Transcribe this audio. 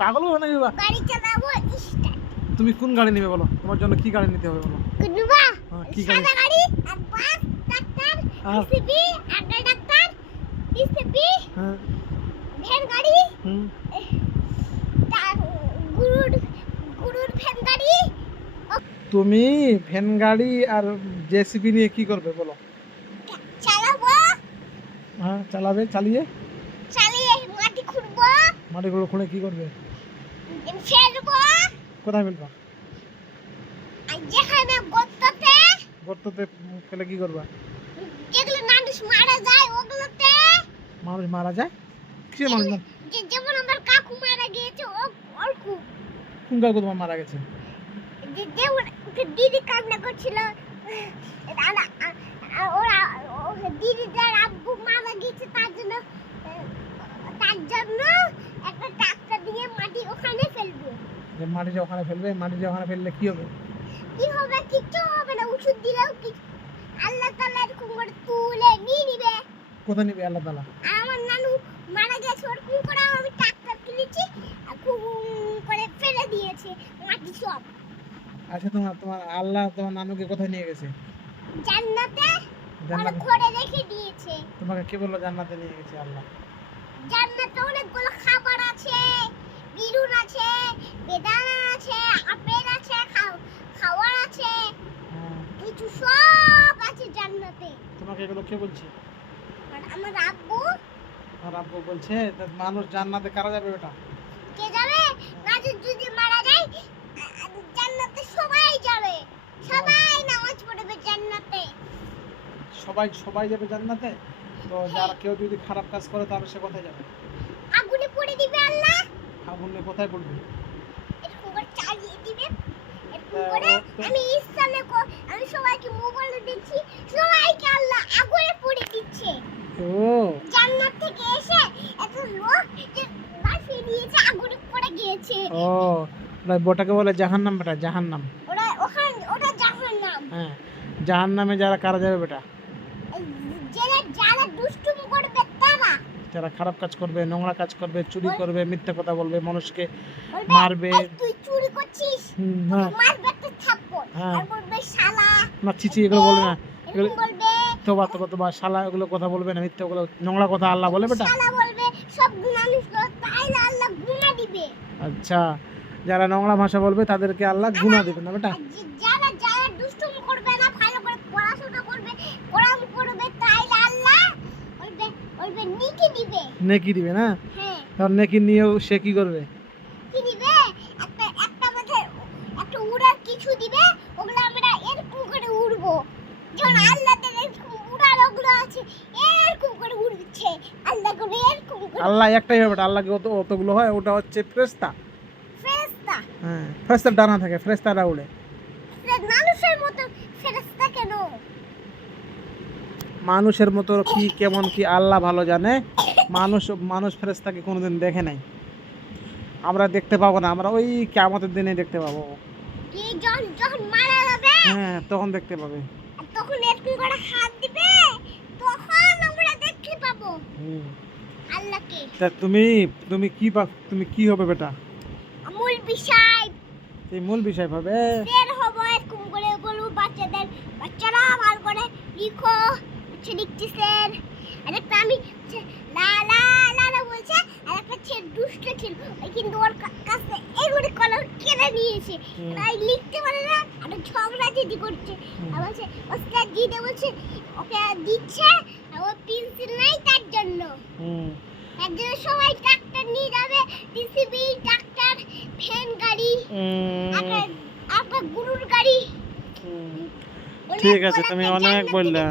পাগল হবে নাকি গাড়ি চালাবো তুমি কোন গাড়ি নেবে বলো? তোমার জন্য কি গাড়ি নিতে হবে বলো? হ্যাঁ, কি গাড়ি? গাড়ি আর বাস ডাক্তার আর? টিসিবি ডাক্তার টিসিবি হ্যাঁ। ভ্যান গাড়ি হুম। গুরুর গুরুর ভ্যান গাড়ি। তুমি ভ্যান গাড়ি আর জেসিবি নিয়ে কি করবে বলো? চালাবো। হ্যাঁ চালাবে চালিয়ে। মাটি খুঁড়বো। মাটিগুলো খুঁড়ে কি করবে? ফেলব। কোথায় ফেলবা? যেখানে গর্ততে। গর্ততে ফেলে কি করবা? যেগুলো মানুষ মারা যায় ওগুলোতে। মানুষ মারা যায়? কিসে মানুষ যেমন আমার কাকু মারা গিয়েছে ও অল্কু কোন কাকু তোমার মারা গেছে? দিদি কান্না করছিল আর ওরা দিদি যার আব্বু মারা গিয়েছে তার জন্য আহ, তার জন্য একটা ট্রাক্টর দিয়ে মাটি ওখানে ফেলবে যে মাটি যে ওখানে ফেলবে মাটি যে ওখানে ফেললে কি হবে? কি হবে? কিচ্ছু হবে না। ওষুধ দিলেও কি আল্লাহ তাআলা এরকম করে তুলে নিয়ে নিবে। কোথায় নিবে আল্লাহ তালা আর আমার নানু মারা গেছে ওরকম করে আমি ট্রাক্টর কিনেছি আর খুব করে ফেলে দিয়েছে মাটি সব। আচ্ছা তোমার তোমার আল্লাহ তোমার নানুকে কোথায় নিয়ে গেছে? জান্নাতে জান্নাতে। ঘরে রেখে দিয়েছে। তোমাকে কে বলল জান্নাতে নিয়ে গেছে আল্লাহ? জান্নাতে অনেকগুলো খাবার আছে বিরুন আছে বেদানা আছে আপেল আছে খাও- খাওয়ার আছে হ্যাঁ, কিছু সব আছে জান্নাতে তোমাকে এগুলো কে বলছে? আমার আব্বু? আব্বু বলছে মানুষ জান্নাতে কারা যাবে বেটা কে যাবে? গাজর যদি মারা যায় জান্নাতে সবাই যাবে। সবাই নামাজ পড়বে জান্নাতে। সবাই সবাই যাবে জান্নাতে? তো যারা কেউ যদি খারাপ কাজ করে তাহলে সে কোথায় যাবে? আগুনে পড়ে দিবে আল্লাহ। আগুনে কোথায় পড়বে? এরকম করে চালিয়ে দিবে। করে আমি ইসলামে আমি সবাইকে মোবাইলে দিচ্ছি সবাইকে আল্লাহ আগুনে পড়ে দিচ্ছে। জান্নাত থেকে এসে এত লোক যে বাসিয়ে দিয়েছে আগুনে পড়ে গিয়েছে। ও ওটাকে বলে জাহান্নাম বেটা জাহান্নাম। ওরা ওখানে ওটা জাহান্নাম। হ্যাঁ জাহান্নামে যারা কারা যাবে বেটা? যারা তারা যারা খারাপ কাজ করবে নোংরা কাজ করবে চুরি করবে মিথ্যা কথা বলবে মানুষকে মারবে। তুই চুরি করছিস? হ্যাঁ। হ্যাঁ। আর বলবে শালা না চিচি এগুলো বলবে না। এগুলো- বলবে। তোবা তোবা তোবা শালা এগুলো কথা বলবে না মিথ্যা ওগুলো নোংরা কথা আল্লাহ বলে বেটা। শালা বলবে সব মানুষ তাইলে আল্লাহ গুণা দিবে। আচ্ছা যারা নোংরা ভাষা বলবে তাদেরকে আল্লাহ গুণা দেবে না বেটা আর যে- যারা যারা দুষ্টুমি করবে না ভালো করে পড়াশোনা করবে কোরআন পড়বে তাইলে আল্লাহ বলবে বলবে নিকে দিবে নেকি দিবে না? হ্যাঁ। কারণ নেকি নিয়েও সে কি করবে? কি দিবে? একটা একটা আমাদের একটা উড়ার কিছু দিবে ওগুলো আমরা এরকম করে উড়বো। যেমন আল্লাহ একটাই হবে আল্লাহকে অত অতগুলো হয় ওটা হচ্ছে ফ্রেস্তা। ফেরেশতা হ্যাঁ ফ্রেস্তার ডানা থাকে ফ্রেস্তারা উড়ে। মানুষের মতো ফেরেশতা কেন? মানুষের মতো কি কেমন কি আল্লাহ ভালো জানে? মানুষ মানুষ ফেরেস্তাকে কোনোদিন দেখে নাই। আমরা দেখতে পাবো না আমরা ওই কেমতের দিনে দেখতে পাবো। হ্যাঁ তখন দেখতে পাবে। তখন এরকম করে হাত দিবে তখন আমরা দেখতে পাবো। আল্লাহকে। তা তুমি তুমি কি তুমি কি হবে বেটা? মূল বিষয়। এই মূল বিষয় বের হব এরকম করে বলব বাচ্চাদের বাচ্চারা ভালো করে লিখো লিখতেছেন। আর আমি দুষ্ট ছিল। কিন্তু ওর কাছে এইগুলি কলম কেড়ে নিয়েছে। তাই লিখতে পারে না আর ঝগড়া দিদি করছে। আর বলছে ওস্তাদ বলছে ওকে দিচ্ছে আর ও পেন্সিল নাই তার জন্য। তার জন্য সবাই ট্রাক্টর নিয়ে যাবে টিসিবি ট্রাক্টর ভ্যান গাড়ি একটা একটা গাড়ি। ঠিক আছে, তুমি অনেক বললা।